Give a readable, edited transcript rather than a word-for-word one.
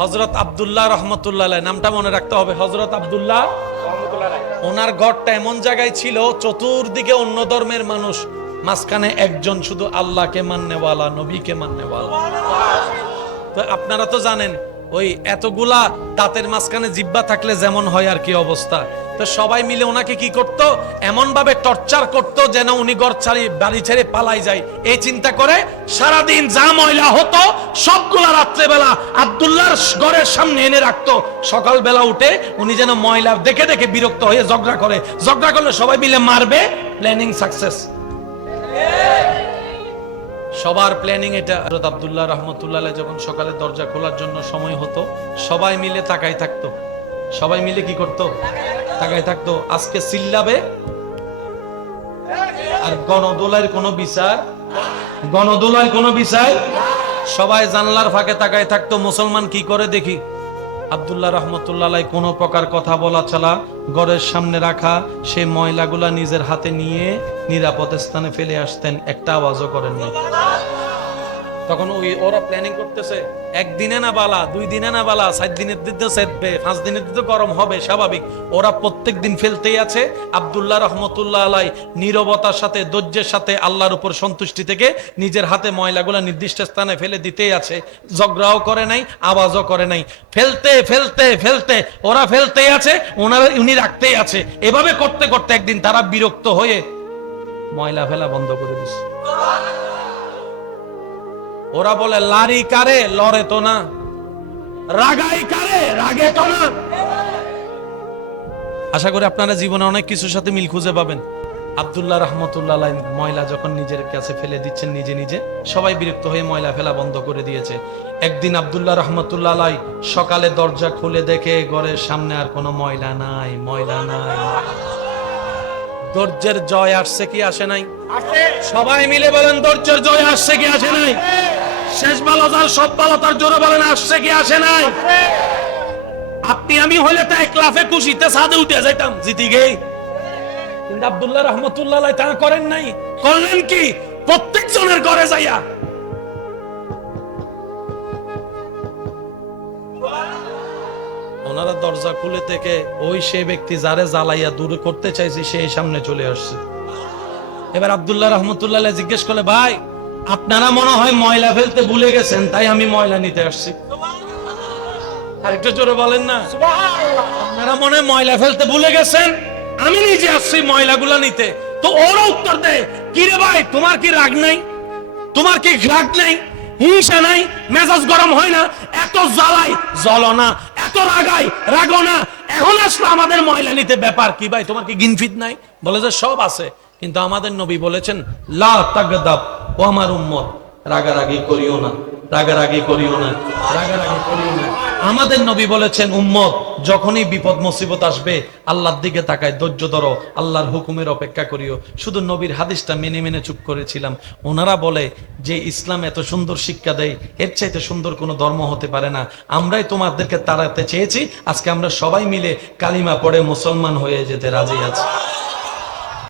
হযরত আব্দুল্লাহ রহমতুল্লাহ আলাইহি, নামটা মনে রাখতে হবে, হযরত আব্দুল্লাহ রহমতুল্লাহ আলাইহি। ওনার ঘরটা এমন জায়গায় ছিল, চতুর্দিকে অন্য ধর্মের মানুষ, মাঝখানে একজন শুধু আল্লাহকে মাননেওয়ালা, নবীকে মাননেওয়ালা। তো আপনারা তো জানেন ওই এতগুলা দাঁতের মাঝখানে জিহ্বা থাকলে যেমন হয় আর কি অবস্থা। তো সবাই মিলে ওনাকে কি করত, এমন ভাবে টর্চার করত যেন উনি ঘর ছাড়ি বাড়ি ছেড়ে পালাই যায়। এই চিন্তা করে সারাদিন যা ময়লা হতো সবগুলা রাত্রেবেলা আব্দুল্লাহর ঘরের সামনে এনে রাখতো। সকালবেলা উঠে উনি যেন ময়লা দেখে দেখে বিরক্ত হয়ে ঝগড়া করে, ঝগড়া করলে সবাই মিলে মারবে, প্ল্যানিং সাকসেস। সবার প্ল্যানিং এটা। হযরত আব্দুল্লাহ রহমতুল্লাহ আলাইহি যখন সকালে দরজা খোলার জন্য সময় হতো, সবাই মিলে তাকাই থাকতো। সবাই মিলে কি করতো? তাকাই থাকতো। আজকে চিল্লাবে আর গণদোলার কোনো বিচার, গণদোলার কোনো বিচার। সবাই জানলার ফাঁকে তাকাই থাকতো, মুসলমান কি করে দেখি। আব্দুল্লাহ রহমতুল্লাহ আলাইহি কোনো প্রকার কথা বলা ছাড়া ঘরের সামনে রাখা সে ময়লাগুলা নিজের হাতে নিয়ে নিরাপদ স্থানে ফেলে আসতেন, একটা আওয়াজও করেননি। তখন ওরা প্ল্যানিং করতেছে, একদিনে না বালা, 2 দিনে না বালা, 4 দিনের দিতে সেদবে, 5 দিনের দিতে গরম হবে, স্বাভাবিক। ওরা প্রত্যেক দিন ফেলতেই আছে। আব্দুল্লাহ রহমতুল্লাহ আলাইহি নীরবতার সাথে, ধৈর্যের সাথে, আল্লাহর উপর সন্তুষ্টি থেকে নিজের হাতে ময়লাগুলা নির্দিষ্ট স্থানে ফেলে দিতেই আছে। ঝগড়াও করে নাই, আওয়াজও করে নাই। ফেলতে ফেলতে ফেলতে ওরা ফেলতেই আছে, উনি রাখতেই আছে। এভাবে করতে করতে একদিন তারা বিরক্ত হয়ে ময়লা ফেলা বন্ধ করে দিচ্ছে। ওরা বলে, লারি কারে, লড়ে তো না, রাগাই কারে, রাগে তো না। আশা করি আপনারা জীবনে অনেক কিছুর সাথে মিল খুঁজে পাবেন। আব্দুল্লাহ রহমতুল্লাহ আলাইহি ময়লা যখন নিজের কাছে ফেলে দিচ্ছেন নিজে নিজে, সবাই বিরক্ত হয়ে ময়লা ফেলা বন্ধ করে দিয়েছে। একদিন আব্দুল্লাহ রহমতুল্লাহ আলাইহি সকালে দরজা খুলে দেখে ঘরের সামনে আর কোনো ময়লা নাই, ময়লা নাই। ধৈর্যের জয় আসছে কি আসে নাই? সবাই মিলে বলেন, ধৈর্যের জয় আসছে কি আসে নাই? শেষ ভালো যার সব ভালো তার জোরে বলেন, আসছে কি আসে নাই? আপনি আমি হলে তো এক লাফে খুশিতে ছাদে উঠে যাইতাম, জিতি গেই। কিন্তু আব্দুল্লাহ রহমতুল্লাহ আলাইহি তা করেন নাই। করলেন কি? প্রত্যেক জনের ঘরে যাইয়া ওনারা দরজা খুলে থেকে ওই সে ব্যক্তি যারে জ্বালাইয়া দূরে করতে চাইছে সেই সামনে চলে আসছে। এবার আব্দুল্লাহ রহমতুল্লাহ আলাইহি জিজ্ঞেস করলে, ভাই আপনারা মনে হয় ময়লা ফেলতে ভুলে গেছেন, তাই আমি ময়লা নিতে আসছি। আরেকটু জোরে বলেন না, আপনারা মনে হয় ময়লা ফেলতে ভুলে গেছেন, আমি নিজে আসছি ময়লাগুলা নিতে। তো ওরা উত্তর দেয়, কি রে ভাই, তোমার কি রাগ নাই? তোমার কি রাগ নাই, হিংসা নাই, মেজাজ গরম হয় না? এত জ্বালাই জ্বলো না, এত রাগাই রাগো না, এখন আসলে আমাদের ময়লা নিতে, ব্যাপার কি ভাই? তোমার কি গিনফিট নাই? বলে যে সব আছে, কিন্তু আমাদের নবী বলেছেন, লা তাগদাব, ও আমার উম্মত, রাগারাগি করিও না, রাগারাগি করিও না, রাগারাগি করিও না। আমাদের নবী বলেছেন, উম্মত যখনই বিপদ মুসিবত আসবে আল্লাহর দিকে তাকায়, ধৈর্য ধরো, আল্লাহর হুকুমের অপেক্ষা করিও। শুধু নবীর হাদিসটা মেনে মেনে চুপ করেছিলাম। ওনারা বলে যে ইসলাম এত সুন্দর শিক্ষা দেয়, এর চাইতে সুন্দর কোনো ধর্ম হতে পারে না। আমরাই তোমাদেরকে তাড়াতে চেয়েছি, আজকে আমরা সবাই মিলে কালিমা পড়ে মুসলমান হয়ে যেতে রাজি আছি।